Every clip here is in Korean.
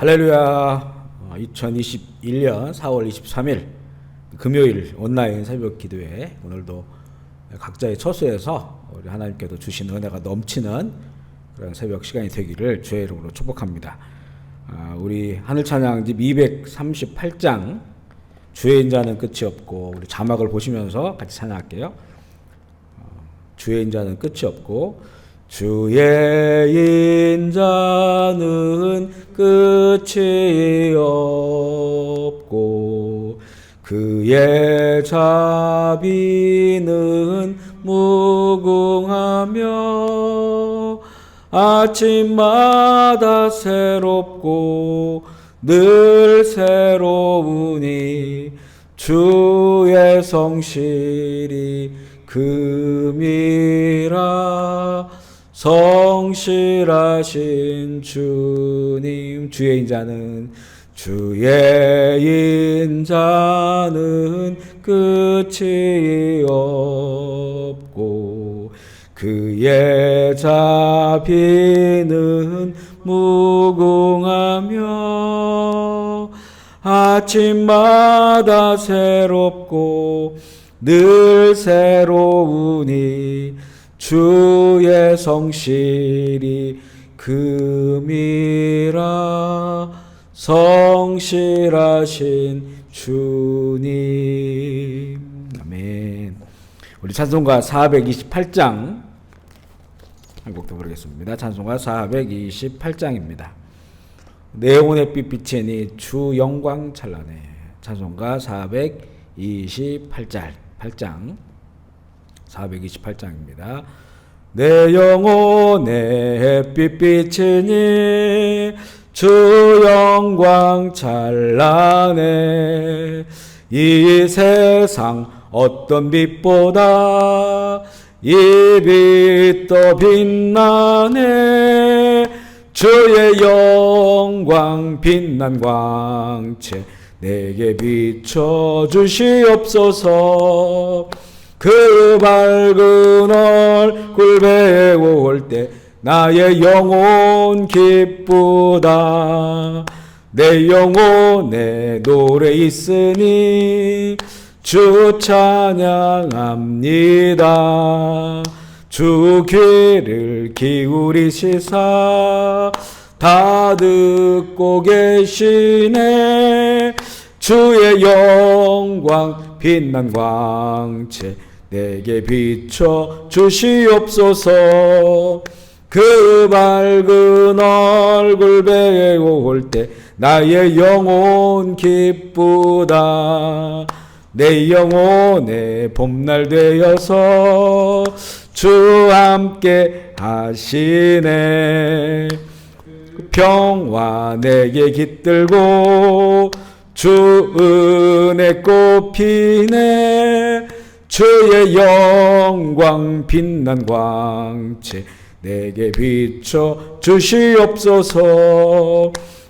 할렐루야. 2021년 4월 23일 금요일 온라인 새벽 기도회, 오늘도 각자의 처소에서 우리 하나님께서 주신 은혜가 넘치는 그런 새벽 시간이 되기를 주의 이름으로 축복합니다. 우리 하늘찬양집 238장 주의 인자는 끝이 없고, 우리 자막을 보시면서 같이 찬양할게요. 주의 인자는 끝이 없고, 주의 인자는 끝이 없고, 그의 자비는 무궁하며, 아침마다 새롭고 늘 새로우니 주의 성실이 금이라. 성실하신 주님, 주의 인자는 끝이 없고, 그의 자비는 무궁하며, 아침마다 새롭고 늘 새로우니 주의 성실이 금이라. 성실하신 주님. 아멘. 우리 찬송가 428장 한 곡 더 부르겠습니다. 찬송가 428장입니다. 내 영혼의 빛 비치니 주 영광 찬란해. 찬송가 428장입니다. 내 영혼의 빛 비치니 주 영광 찬란해. 이 세상 어떤 빛보다 이 빛 더 빛나네. 주의 영광 빛난 광채 내게 비춰 주시옵소서. 그 밝은 얼굴 배울 때 나의 영혼 기쁘다. 내 영혼에 노래 있으니 주 찬양합니다. 주 귀를 기울이시사 다 듣고 계시네. 주의 영광 빛난 광채 내게 비춰 주시옵소서. 그 밝은 얼굴 배울 때 나의 영혼 기쁘다. 내 영혼의 봄날 되어서 주 함께 하시네. 평화 내게 깃들고 주 은혜 꽃 피네. 주의 영광 빛난 광채 내게 비춰 주시옵소서.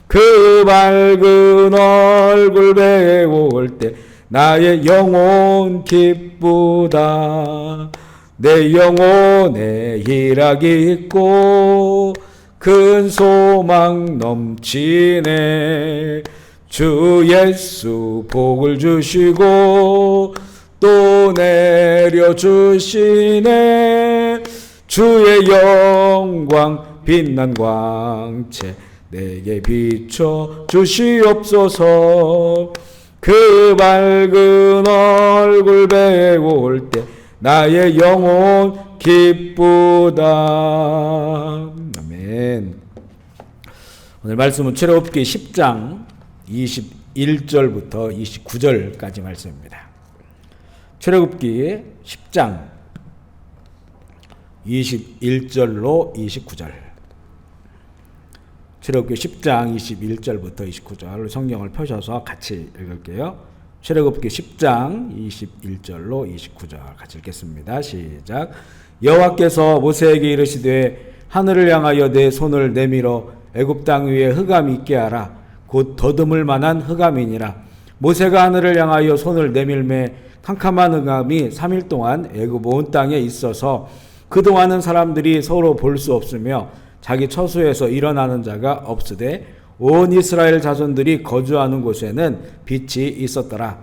그 밝은 얼굴 배울 때 나의 영혼 기쁘다. 내 영혼에 희락이 있고 큰 소망 넘치네. 주 예수 복을 주시고 또 내려주시네. 주의 영광 빛난 광채 내게 비춰 주시옵소서. 그 밝은 얼굴 배울 때 나의 영혼 기쁘다. 아멘. 오늘 말씀은 출애굽기 10장 21절부터 29절까지 말씀입니다. 출애굽기 10장 21절로 29절. 출애굽기 10장 21절부터 29절 성경을 펴셔서 같이 읽을게요. 출애굽기 10장 21절로 29절 같이 읽겠습니다. 시작. 여호와께서 모세에게 이르시되 하늘을 향하여 내 손을 내밀어 애굽 땅 위에 흑암이 있게 하라. 곧 더듬을 만한 흑암이니라. 모세가 하늘을 향하여 손을 내밀매 캄캄한 흑암이 3일 동안 애굽 온 땅에 있어서 그동안은 사람들이 서로 볼 수 없으며 자기 처소에서 일어나는 자가 없으되 온 이스라엘 자손들이 거주하는 곳에는 빛이 있었더라.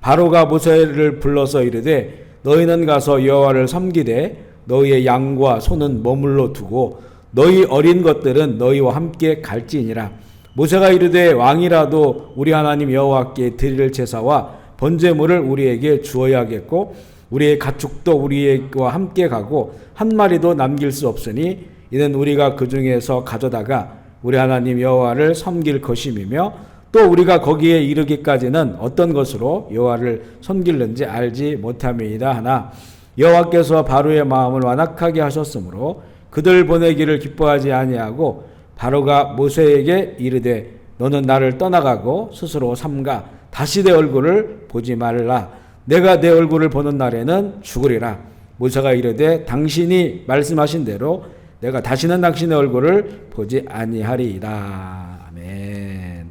바로가 모세를 불러서 이르되 너희는 가서 여호와를 섬기되 너희의 양과 소는 머물러 두고 너희 어린 것들은 너희와 함께 갈지니라. 모세가 이르되 왕이라도 우리 하나님 여호와께 드릴 제사와 번제물을 우리에게 주어야겠고 우리의 가축도 우리와 함께 가고 한 마리도 남길 수 없으니 이는 우리가 그 중에서 가져다가 우리 하나님 여호와를 섬길 것임이며 또 우리가 거기에 이르기까지는 어떤 것으로 여호와를 섬길는지 알지 못함이니이다 하나 여호와께서 바로의 마음을 완악하게 하셨으므로 그들 보내기를 기뻐하지 아니하고 바로가 모세에게 이르되 너는 나를 떠나가고 스스로 삼가 다시 내 얼굴을 보지 말라. 내가 내 얼굴을 보는 날에는 죽으리라. 모세가 이르되 당신이 말씀하신 대로 내가 다시는 당신의 얼굴을 보지 아니하리이다. 아멘.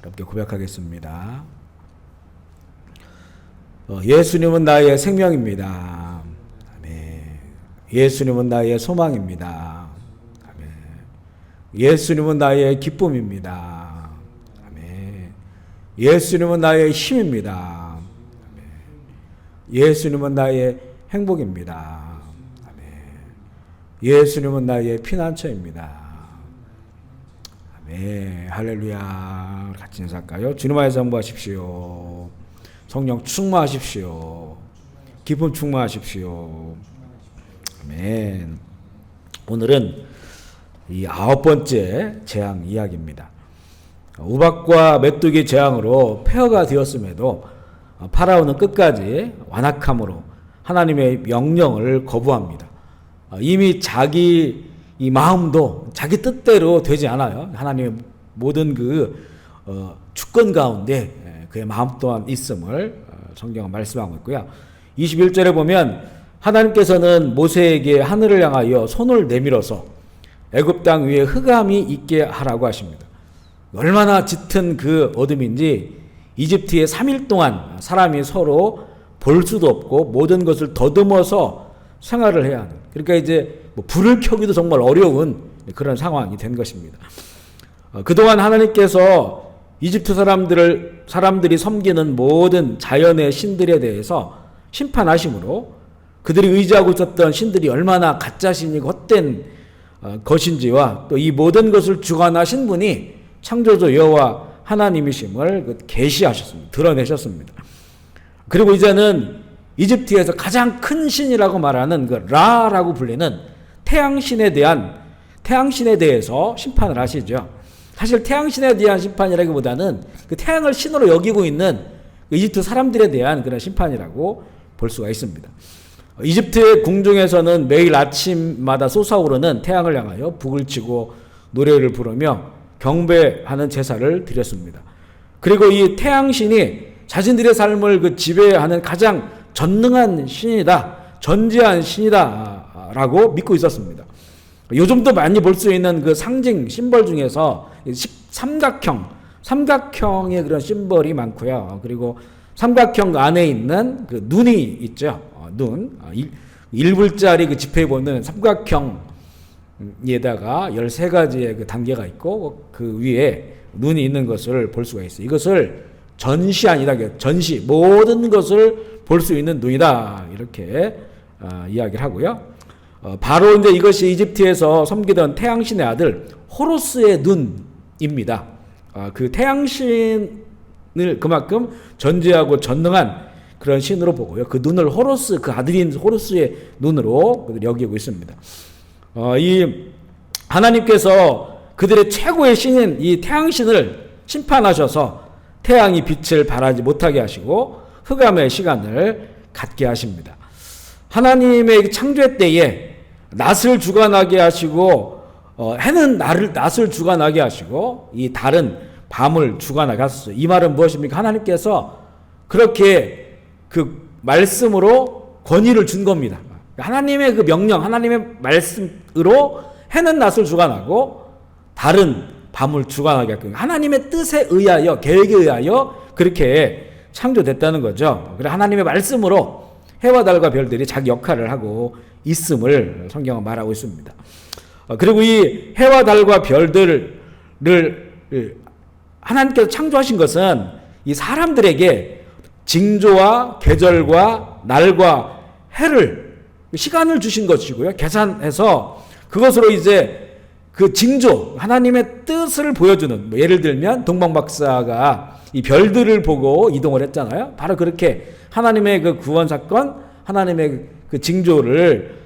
여러분께 고백하겠습니다. 예수님은 나의 생명입니다. 아멘. 예수님은 나의 소망입니다. 아멘. 예수님은 나의 기쁨입니다. 아멘. 예수님은 나의 힘입니다. 아멘. 예수님은 나의 행복입니다. 예수님은 나의 피난처입니다. 아멘. 할렐루야. 같이 인사할까요? 주님 안에서 성부하십시오. 성령 충만하십시오. 기쁨 충만하십시오. 아멘. 오늘은 이 9번째 재앙 이야기입니다. 우박과 메뚜기 재앙으로 폐허가 되었음에도 파라오는 끝까지 완악함으로 하나님의 명령을 거부합니다. 이미 자기 이 마음도 자기 뜻대로 되지 않아요. 하나님의 모든 그 주권 가운데 그의 마음 또한 있음을 성경은 말씀하고 있고요. 21절에 보면 하나님께서는 모세에게 하늘을 향하여 손을 내밀어서 애굽 땅 위에 흑암이 있게 하라고 하십니다. 얼마나 짙은 그 어둠인지 이집트에 3일 동안 사람이 서로 볼 수도 없고 모든 것을 더듬어서 생활을 해야 하는, 그러니까 이제 뭐 불을 켜기도 정말 어려운 그런 상황이 된 것입니다. 그동안 하나님께서 이집트 사람들이 섬기는 모든 자연의 신들에 대해서 심판하심으로 그들이 의지하고 있었던 신들이 얼마나 가짜신이고 헛된 것인지와 또 이 모든 것을 주관하신 분이 창조주 여호와 하나님이심을 계시하셨습니다. 드러내셨습니다. 그리고 이제는 이집트에서 가장 큰 신이라고 말하는 그 라라고 불리는 태양신에 대해서 심판을 하시죠. 사실 태양신에 대한 심판이라기보다는 그 태양을 신으로 여기고 있는 이집트 사람들에 대한 그런 심판이라고 볼 수가 있습니다. 이집트의 궁중에서는 매일 아침마다 솟아오르는 태양을 향하여 북을 치고 노래를 부르며 경배하는 제사를 드렸습니다. 그리고 이 태양신이 자신들의 삶을 지배하는 가장 전능한 신이다, 전지한 신이다 라고 믿고 있었습니다. 요즘도 많이 볼 수 있는 그 상징 심벌 중에서 삼각형의 그런 심벌이 많고요. 그리고 삼각형 안에 있는 그 눈이 있죠. 눈. 1불짜리 그 지폐에 보면 삼각형에다가 13가지의 그 단계가 있고 그 위에 눈이 있는 것을 볼 수가 있어요. 이것을 전시안이다. 전시. 모든 것을 볼 수 있는 눈이다. 이렇게 이야기를 하고요. 바로 이제 이것이 이집트에서 섬기던 태양신의 아들 호루스의 눈입니다. 그 태양신을 그만큼 전지하고 전능한 그런 신으로 보고요. 그 눈을 호루스, 그 아들인 호루스의 눈으로 여기고 있습니다. 이 하나님께서 그들의 최고의 신인 이 태양신을 심판하셔서 태양이 빛을 발하지 못하게 하시고 흑암의 시간을 갖게 하십니다. 하나님의 창조의 때에 낮을 주관하게 하시고 해는 낮을 주관하게 하시고 이 달은 밤을 주관하게 하셨어요. 이 말은 무엇입니까? 하나님께서 그렇게 그 말씀으로 권위를 준 겁니다. 하나님의 그 명령, 하나님의 말씀으로 해는 낮을 주관하고 달은 밤을 주관하게 하고 하나님의 뜻에 의하여, 계획에 의하여 그렇게 창조됐다는 거죠. 그래 하나님의 말씀으로 해와 달과 별들이 자기 역할을 하고 있음을 성경은 말하고 있습니다. 그리고 이 해와 달과 별들을 하나님께서 창조하신 것은 이 사람들에게 징조와 계절과 날과 해를 시간을 주신 것이고요. 계산해서 그것으로 이제 그 징조, 하나님의 뜻을 보여주는, 예를 들면 동방박사가 이 별들을 보고 이동을 했잖아요. 바로 그렇게 하나님의 그 구원 사건, 하나님의 그 징조를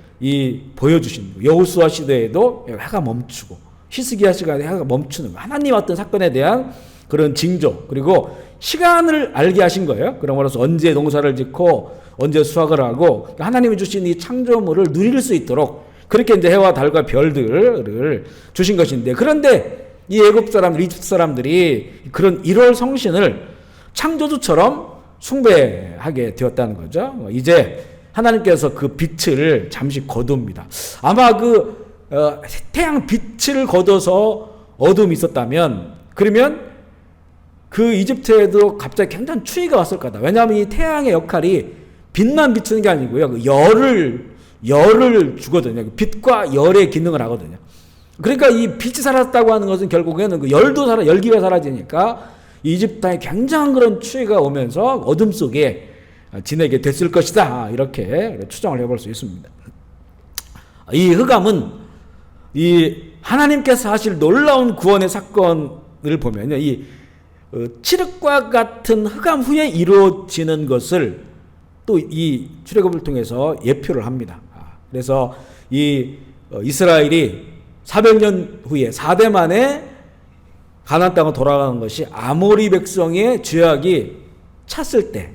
보여주신, 여호수아 시대에도 해가 멈추고 히스기야 시간에 해가 멈추는 거, 하나님 어떤 사건에 대한 그런 징조, 그리고 시간을 알게 하신 거예요. 그러므로서 언제 농사를 짓고 언제 수확을 하고 하나님이 주신 이 창조물을 누릴 수 있도록 그렇게 이제 해와 달과 별들을 주신 것인데, 그런데 이 애굽 사람들, 이집트 사람들이 그런 1월 성신을 창조주처럼 숭배하게 되었다는 거죠. 이제 하나님께서 그 빛을 잠시 거둡니다. 아마 태양 빛을 거둬서 어둠이 있었다면, 그러면 그 이집트에도 갑자기 굉장히 추위가 왔을 거다. 왜냐하면 이 태양의 역할이 빛만 비추는 게 아니고요. 그 열을 주거든요. 빛과 열의 기능을 하거든요. 그러니까 이 빛이 사라졌다고 하는 것은 결국에는 그 열기가 사라지니까 이집트 땅에 굉장한 그런 추위가 오면서 어둠 속에 지내게 됐을 것이다. 이렇게 추정을 해볼 수 있습니다. 이 흑암은 이 하나님께서 하실 놀라운 구원의 사건을 보면요, 이 칠흑과 같은 흑암 후에 이루어지는 것을 또 이 출애굽을 통해서 예표를 합니다. 그래서 이 이스라엘이 400년 후에 4대 만에 가나안 땅으로 돌아가는 것이 아모리 백성의 죄악이 찼을 때,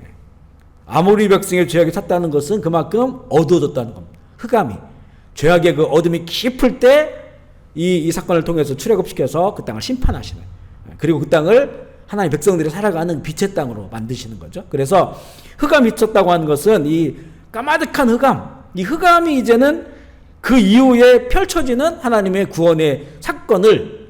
아모리 백성의 죄악이 찼다는 것은 그만큼 어두워졌다는 겁니다. 흑암이, 죄악의 그 어둠이 깊을 때 이 사건을 통해서 출애굽시켜서 그 땅을 심판하시는, 그리고 그 땅을 하나님 백성들이 살아가는 빛의 땅으로 만드시는 거죠. 그래서 흑암이 쳤다고 하는 것은 이 까마득한 흑암, 이 흑암이 이제는 그 이후에 펼쳐지는 하나님의 구원의 사건을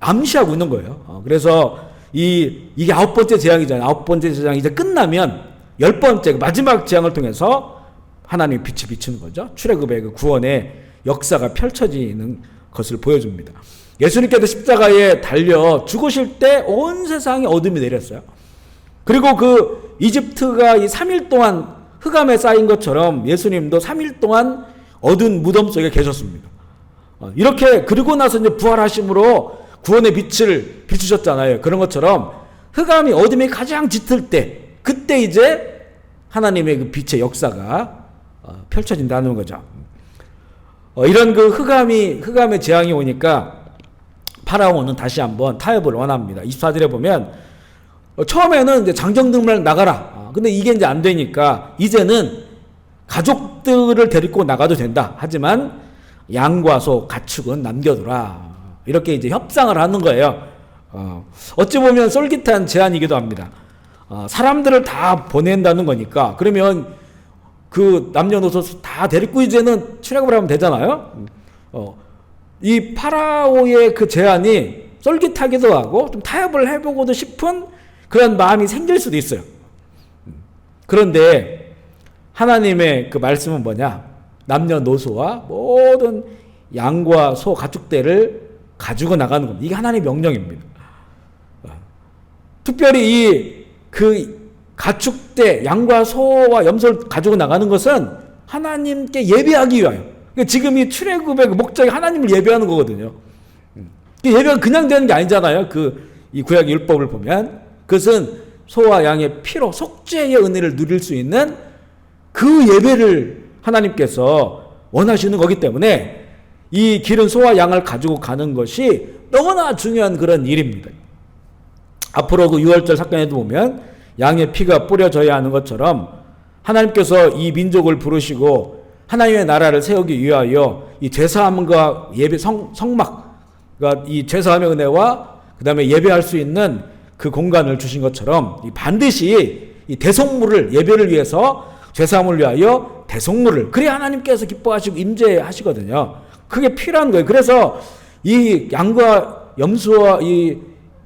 암시하고 있는 거예요. 그래서 이게 9번째 재앙이잖아요. 9번째 재앙이 이제 끝나면 10번째 마지막 재앙을 통해서 하나님의 빛이 비추는 거죠. 출애굽의 그 구원의 역사가 펼쳐지는 것을 보여줍니다. 예수님께서 십자가에 달려 죽으실 때 온 세상에 어둠이 내렸어요. 그리고 그 이집트가 이 3일 동안 흑암에 쌓인 것처럼 예수님도 3일 동안 어두운 무덤 속에 계셨습니다. 이렇게 그리고 나서 이제 부활하심으로 구원의 빛을 비추셨잖아요. 그런 것처럼 흑암이 어둠이 가장 짙을 때, 그때 이제 하나님의 그 빛의 역사가 펼쳐진다는 거죠. 이런 그 흑암의 재앙이 오니까 파라오는 다시 한번 타협을 원합니다. 24절에 보면 처음에는 이제 장정들만 나가라. 근데 이게 이제 안 되니까 이제는 가족들을 데리고 나가도 된다. 하지만 양과 소, 가축은 남겨두라. 이렇게 이제 협상을 하는 거예요. 어찌 보면 쏠깃한 제안이기도 합니다. 사람들을 다 보낸다는 거니까, 그러면 그 남녀노소 다 데리고 이제는 출애굽을 하면 되잖아요. 이 파라오의 그 제안이 쏠깃하기도 하고 좀 타협을 해보고도 싶은 그런 마음이 생길 수도 있어요. 그런데 하나님의 그 말씀은 뭐냐? 남녀노소와 모든 양과 소, 가축대를 가지고 나가는 겁니다. 이게 하나님의 명령입니다. 특별히 그 가축대, 양과 소와 염소를 가지고 나가는 것은 하나님께 예배하기 위하여. 지금 이 출애굽의 목적이 하나님을 예배하는 거거든요. 예배가 그냥 되는 게 아니잖아요. 이 구약의 율법을 보면 그것은 소와 양의 피로 속죄의 은혜를 누릴 수 있는 그 예배를 하나님께서 원하시는 거기 때문에 이 기른 소와 양을 가지고 가는 것이 너무나 중요한 그런 일입니다. 앞으로 그 6월절 사건에도 보면 양의 피가 뿌려져야 하는 것처럼 하나님께서 이 민족을 부르시고 하나님의 나라를 세우기 위하여 이 죄사함과 예배 성막, 그러니까 이 죄사함의 은혜와 그 다음에 예배할 수 있는 그 공간을 주신 것처럼 반드시 이 대속물을, 예배를 위해서 죄사함을 위하여 대속물을, 그래야 하나님께서 기뻐하시고 임재하시거든요. 그게 필요한 거예요. 그래서 이 양과 염소와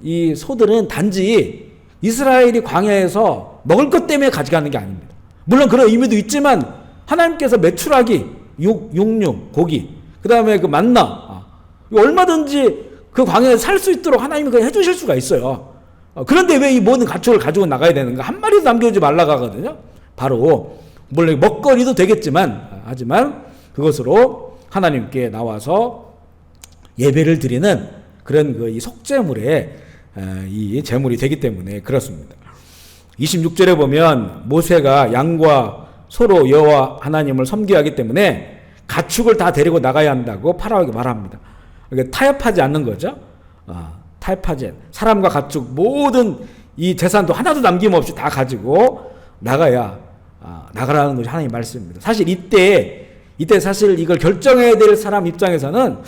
이 소들은 단지 이스라엘이 광야에서 먹을 것 때문에 가져가는 게 아닙니다. 물론 그런 의미도 있지만 하나님께서 메추라기, 육류, 고기, 그 다음에 그 만나. 얼마든지 그 광야에 살 수 있도록 하나님이 그냥 해주실 수가 있어요. 그런데 왜 이 모든 가축을 가지고 나가야 되는가? 한 마리도 남겨주지 말라고 하거든요. 바로 물론 먹거리도 되겠지만 하지만 그것으로 하나님께 나와서 예배를 드리는 그런 그 이 속죄물의 이 제물이 되기 때문에 그렇습니다. 26절에 보면 모세가 양과 소로 여호와 하나님을 섬겨야 하기 때문에 가축을 다 데리고 나가야 한다고 파라오에게 말합니다. 그러니까 타협하지 않는 거죠. 타협하지 사람과 가축 모든 이 재산도 하나도 남김없이 다 가지고 나가야 나가라는 것이 하나님의 말씀입니다. 사실 이때 사실 이걸 결정해야 될 사람 입장에서는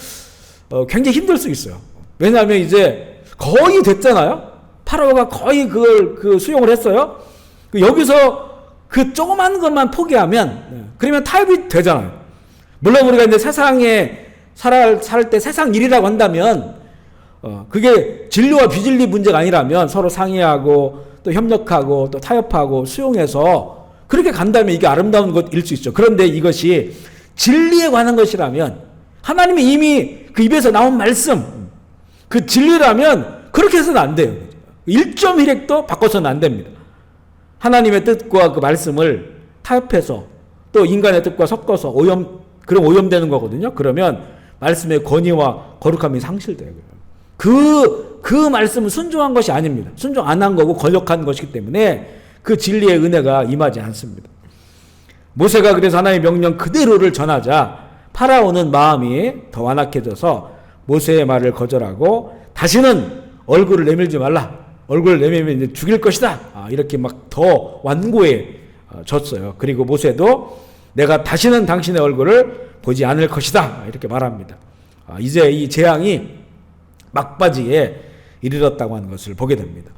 굉장히 힘들 수 있어요. 왜냐하면 이제 거의 됐잖아요. 파라오가 거의 그걸 수용을 했어요. 여기서 그 조그만 것만 포기하면 그러면 타협이 되잖아요. 물론 우리가 이제 세상에 살 때 세상 일이라고 한다면 그게 진리와 비진리 문제가 아니라면 서로 상의하고 또 협력하고 또 타협하고 수용해서 그렇게 간다면 이게 아름다운 것일 수 있죠. 그런데 이것이 진리에 관한 것이라면 하나님이 이미 그 입에서 나온 말씀 그 진리라면 그렇게 해서는 안 돼요. 1.1핵도 바꿔서는 안 됩니다. 하나님의 뜻과 그 말씀을 타협해서 또 인간의 뜻과 섞어서 그럼 오염되는 거거든요. 그러면 말씀의 권위와 거룩함이 상실돼요. 그 말씀은 순종한 것이 아닙니다. 순종 안 한 거고 권력한 것이기 때문에 그 진리의 은혜가 임하지 않습니다. 모세가 그래서 하나님의 명령 그대로를 전하자 파라오는 마음이 더 완악해져서 모세의 말을 거절하고 다시는 얼굴을 내밀지 말라. 얼굴을 내밀면 이제 죽일 것이다. 이렇게 막 더 완고해졌어요. 그리고 모세도 내가 다시는 당신의 얼굴을 보지 않을 것이다. 이렇게 말합니다. 이제 이 재앙이 막바지에 이르렀다고 하는 것을 보게 됩니다.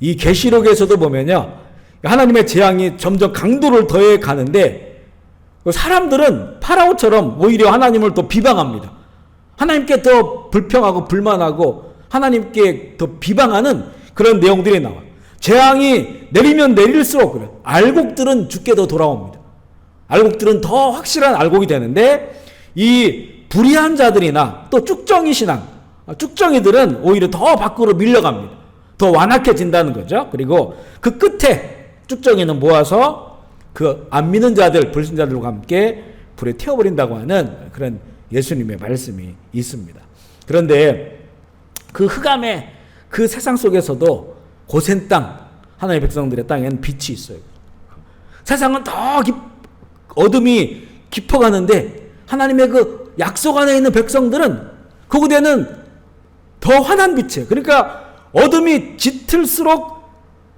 이 계시록에서도 보면요. 하나님의 재앙이 점점 강도를 더해 가는데 사람들은 파라오처럼 오히려 하나님을 더 비방합니다. 하나님께 더 불평하고 불만하고 하나님께 더 비방하는 그런 내용들이 나와요. 재앙이 내리면 내릴수록 그래요. 알곡들은 죽게 더 돌아옵니다. 알곡들은 더 확실한 알곡이 되는데 이 불의한 자들이나 또 쭉정이 신앙, 쭉정이들은 오히려 더 밖으로 밀려갑니다. 더 완악해진다는 거죠. 그리고 그 끝에 쭉정이는 모아서 그 안 믿는 자들, 불신자들과 함께 불에 태워버린다고 하는 그런 예수님의 말씀이 있습니다. 그런데 그 흑암의 그 세상 속에서도 고센 땅, 하나님의 백성들의 땅에는 빛이 있어요. 세상은 더 어둠이 깊어가는데 하나님의 그 약속 안에 있는 백성들은 그곳에는 더 환한 빛이에요. 그러니까 어둠이 짙을수록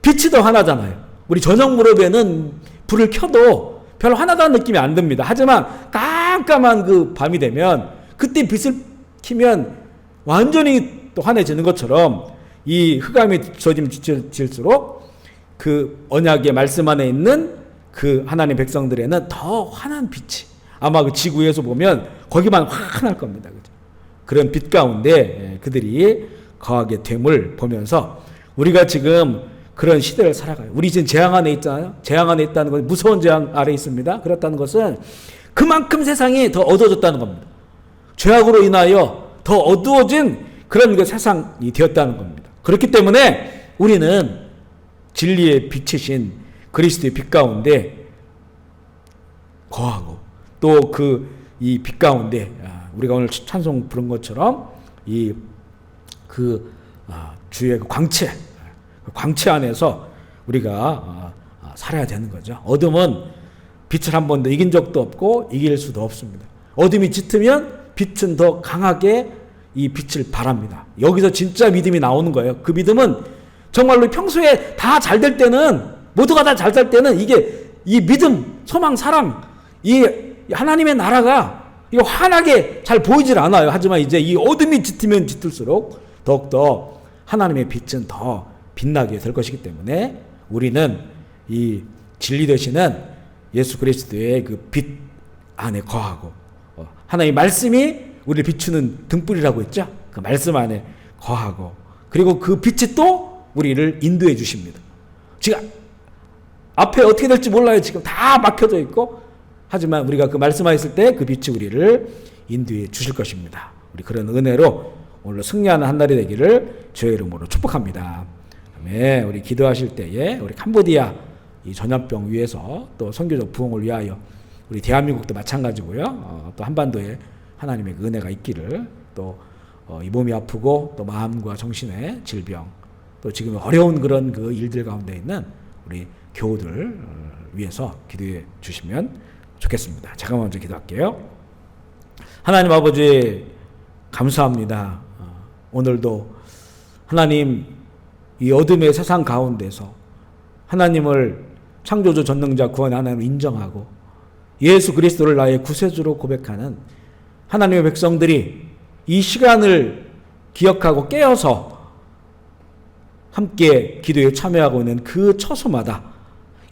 빛이 더 환하잖아요. 우리 저녁 무렵에는 불을 켜도 별로 환하다는 느낌이 안 듭니다. 하지만 깜깜한 그 밤이 되면 그때 빛을 켜면 완전히 또 환해지는 것처럼 이 흑암이 짙어질수록 그 언약의 말씀 안에 있는 그 하나님의 백성들에는 더 환한 빛이 아마 그 지구에서 보면 거기만 환할 겁니다. 그런 빛 가운데 그들이 거하게 됨을 보면서 우리가 지금 그런 시대를 살아가요. 우리 지금 재앙 안에 있잖아요. 재앙 안에 있다는 건 무서운 재앙 아래 있습니다. 그렇다는 것은 그만큼 세상이 더 어두워졌다는 겁니다. 죄악으로 인하여 더 어두워진 그런 그 세상이 되었다는 겁니다. 그렇기 때문에 우리는 진리의 빛이신 그리스도의 빛 가운데 거하고 또 그 이 빛 가운데 우리가 오늘 찬송 부른 것처럼 주의 그 광채 안에서 우리가 살아야 되는 거죠. 어둠은 빛을 한 번도 이긴 적도 없고 이길 수도 없습니다. 어둠이 짙으면 빛은 더 강하게 이 빛을 발합니다. 여기서 진짜 믿음이 나오는 거예요. 그 믿음은 정말로 평소에 다 잘 될 때는 모두가 다 잘 살 때는 이게 이 믿음, 소망, 사랑 이 하나님의 나라가 이거 환하게 잘 보이질 않아요. 하지만 이제 이 어둠이 짙으면 짙을수록 더욱더 하나님의 빛은 더 빛나게 될 것이기 때문에 우리는 이 진리 되시는 예수 그리스도의 그 빛 안에 거하고 하나님의 말씀이 우리를 비추는 등불이라고 했죠. 그 말씀 안에 거하고 그리고 그 빛이 또 우리를 인도해 주십니다. 지금 앞에 어떻게 될지 몰라요. 지금 다 막혀져 있고 하지만 우리가 그 말씀 안에 있을 때 그 빛이 우리를 인도해 주실 것입니다. 우리 그런 은혜로 오늘 승리하는 한 날이 되기를 주의 이름으로 축복합니다. 아멘. 우리 기도하실 때에 우리 캄보디아 이 전염병 위해서 또 선교적 부흥을 위하여 우리 대한민국도 마찬가지고요. 또 한반도에 하나님의 은혜가 있기를 또 이 몸이 아프고 또 마음과 정신의 질병 또 지금 어려운 그런 그 일들 가운데 있는 우리 교우들 위해서 기도해 주시면 좋겠습니다. 제가 먼저 기도할게요. 하나님 아버지 감사합니다. 오늘도 하나님 이 어둠의 세상 가운데서 하나님을 창조주 전능자 구원의 하나님을 인정하고 예수 그리스도를 나의 구세주로 고백하는 하나님의 백성들이 이 시간을 기억하고 깨어서 함께 기도에 참여하고 있는 그 처소마다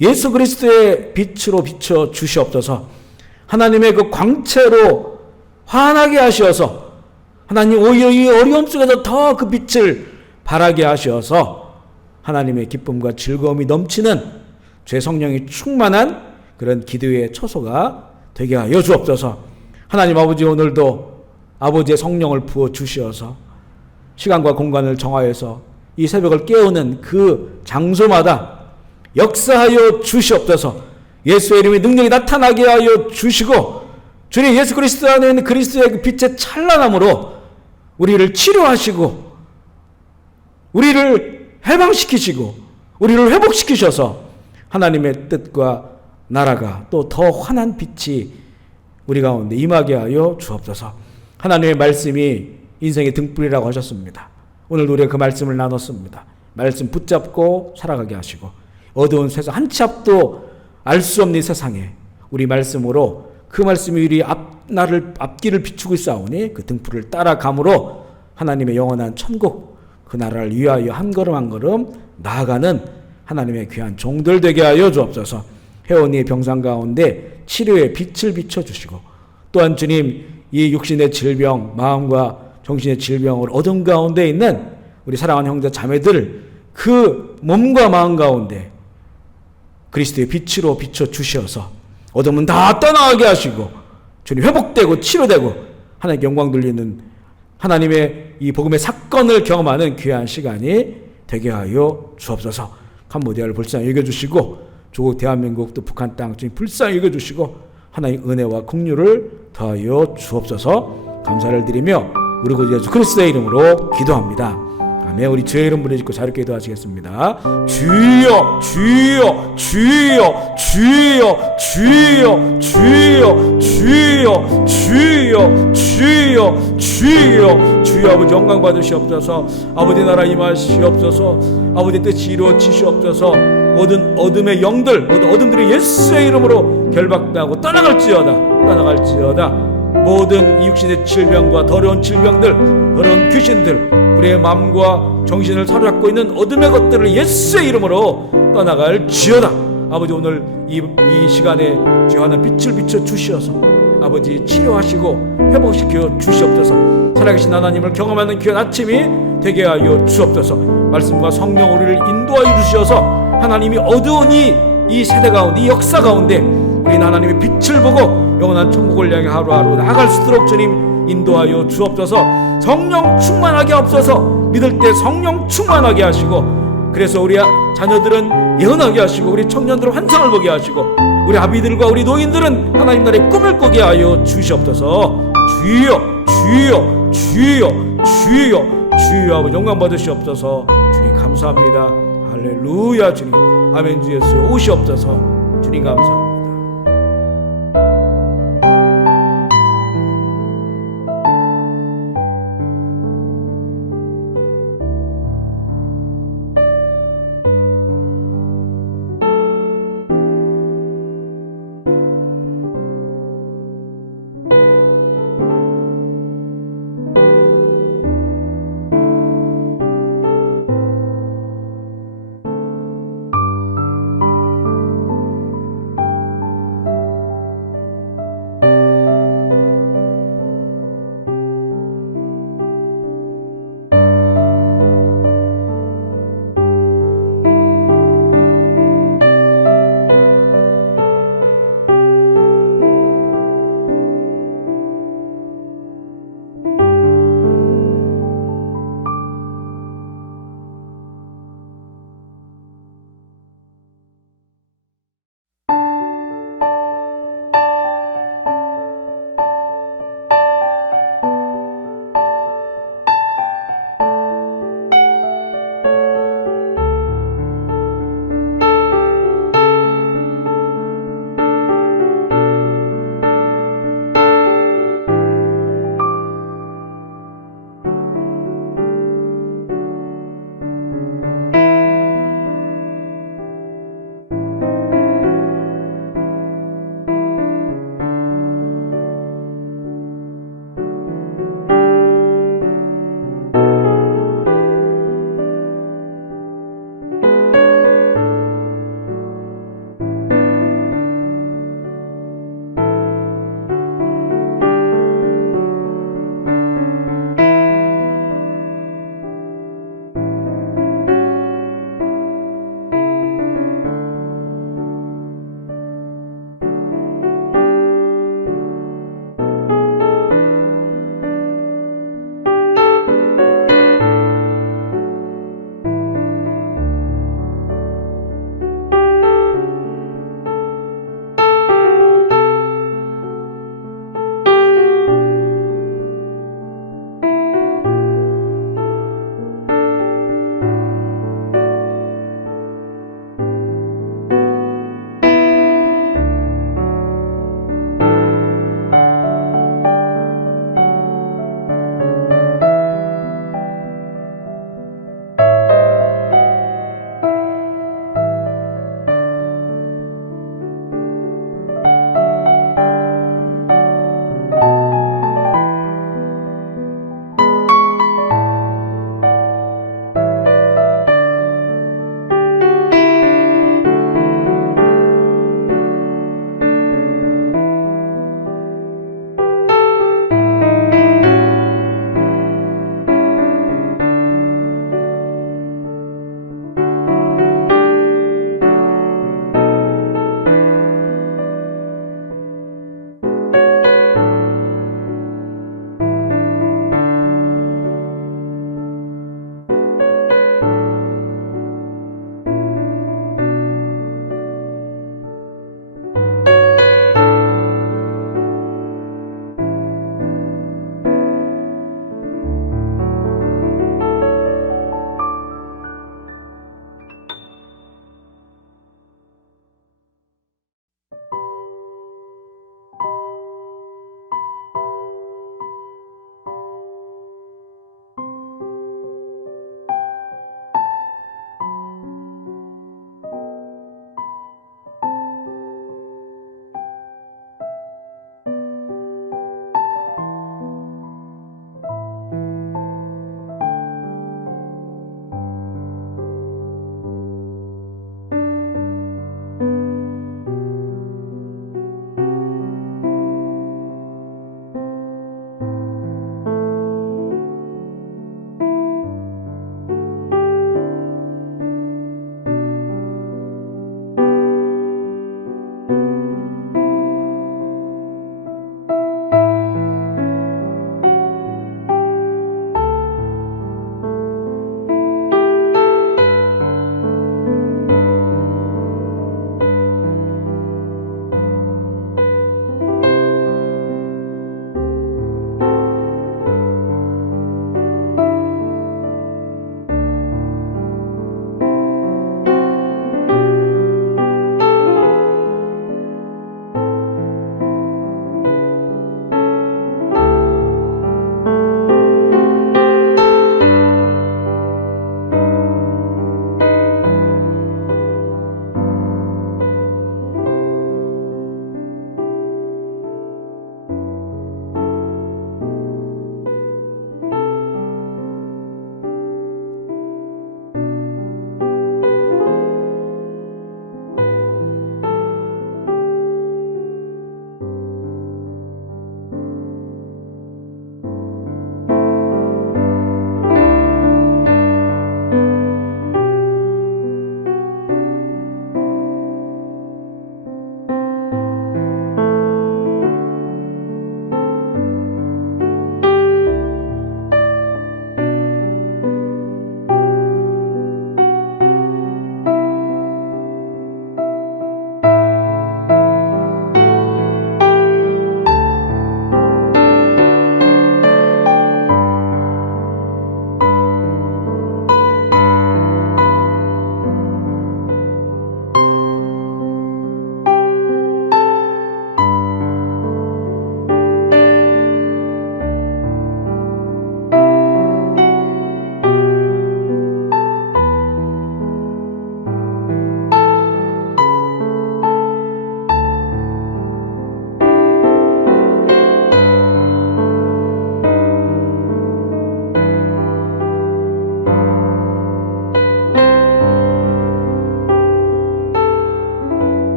예수 그리스도의 빛으로 비춰 주시옵소서. 하나님의 그 광채로 환하게 하시어서 하나님 오히려 이 어려움 속에서 더 그 빛을 발하게 하시어서 하나님의 기쁨과 즐거움이 넘치는 죄 성령이 충만한 그런 기도의 처소가 되게 하여 주옵소서. 하나님 아버지 오늘도 아버지의 성령을 부어 주시어서 시간과 공간을 정하여서 이 새벽을 깨우는 그 장소마다 역사하여 주시옵소서. 예수의 이름의 능력이 나타나게 하여 주시고 주님 예수 그리스도 안에 있는 그리스도의 그 빛의 찬란함으로 우리를 치료하시고 우리를 해방시키시고 우리를 회복시키셔서 하나님의 뜻과 나라가 또 더 환한 빛이 우리 가운데 임하게 하여 주옵소서. 하나님의 말씀이 인생의 등불이라고 하셨습니다. 오늘도 우리가 그 말씀을 나눴습니다. 말씀 붙잡고 살아가게 하시고 어두운 세상 한 치 앞도 알 수 없는 세상에 우리 말씀으로 그 말씀이 우리 앞길을 비추고 있사오니 그 등불을 따라감으로 하나님의 영원한 천국 그 나라를 위하여 한 걸음 한 걸음 나아가는 하나님의 귀한 종들 되게 하여 주옵소서. 회원의 병상 가운데 치료의 빛을 비춰주시고 또한 주님 이 육신의 질병 마음과 정신의 질병을 어둠 가운데 있는 우리 사랑하는 형제 자매들 그 몸과 마음 가운데 그리스도의 빛으로 비춰주셔서 어둠은 다 떠나가게 하시고 주님 회복되고 치료되고 하나님께 영광 돌리는 하나님의 이 복음의 사건을 경험하는 귀한 시간이 되게 하여 주옵소서. 캄보디아를 불쌍히 여겨주시고 조국 대한민국 또 북한 땅 주님 불쌍히 여겨주시고 하나님의 은혜와 긍휼을 더하여 주옵소서. 감사를 드리며 우리 구주 예수 그리스도의 이름으로 기도합니다. 아멘. 우리 주의 이름 부르짖고 자유롭게 기도하시겠습니다. 주여 주여 주여 주여 주여 주여 주여 주여 주여 주여 주여 아버지 영광 받으시옵소서. 아버지 나라 임하시옵소서. 아버지 뜻이 이루어지시옵소서. 모든 어둠의 영들 모든 어둠들이 예수의 이름으로 결박당하고 떠나갈지어다. 모든 육신의 질병과 더러운 질병들 더러운 귀신들 우리의 마음과 정신을 사로잡고 있는 어둠의 것들을 예수의 이름으로 떠나갈지어다. 아버지 오늘 이 시간에 주하나 빛을 비춰 주시어서 아버지 치료하시고 회복시켜 주시옵소서. 살아계신 하나님을 경험하는 귀한 아침이 되게 하여 주옵소서. 말씀과 성령 우리를 인도하여 주시어서 하나님이 어두운 이 세대 가운데 이 역사 가운데 우리는 하나님의 빛을 보고 영원한 천국을 향해 하루하루 나아갈 수 있도록 주님 인도하여 주옵소서. 성령 충만하게 하옵소서. 믿을 때 성령 충만하게 하시고 그래서 우리 자녀들은 예언하게 하시고 우리 청년들은 환상을 보게 하시고 우리 아비들과 우리 노인들은 하나님 나라의 꿈을 꾸게 하여 주시옵소서. 주여 주여 주여 주여 주여 아버지 영광 받으시옵소서. 주님 감사합니다. 할렐루야 주님 아멘. 주 예수 오시옵소서. 주님 감사합니다.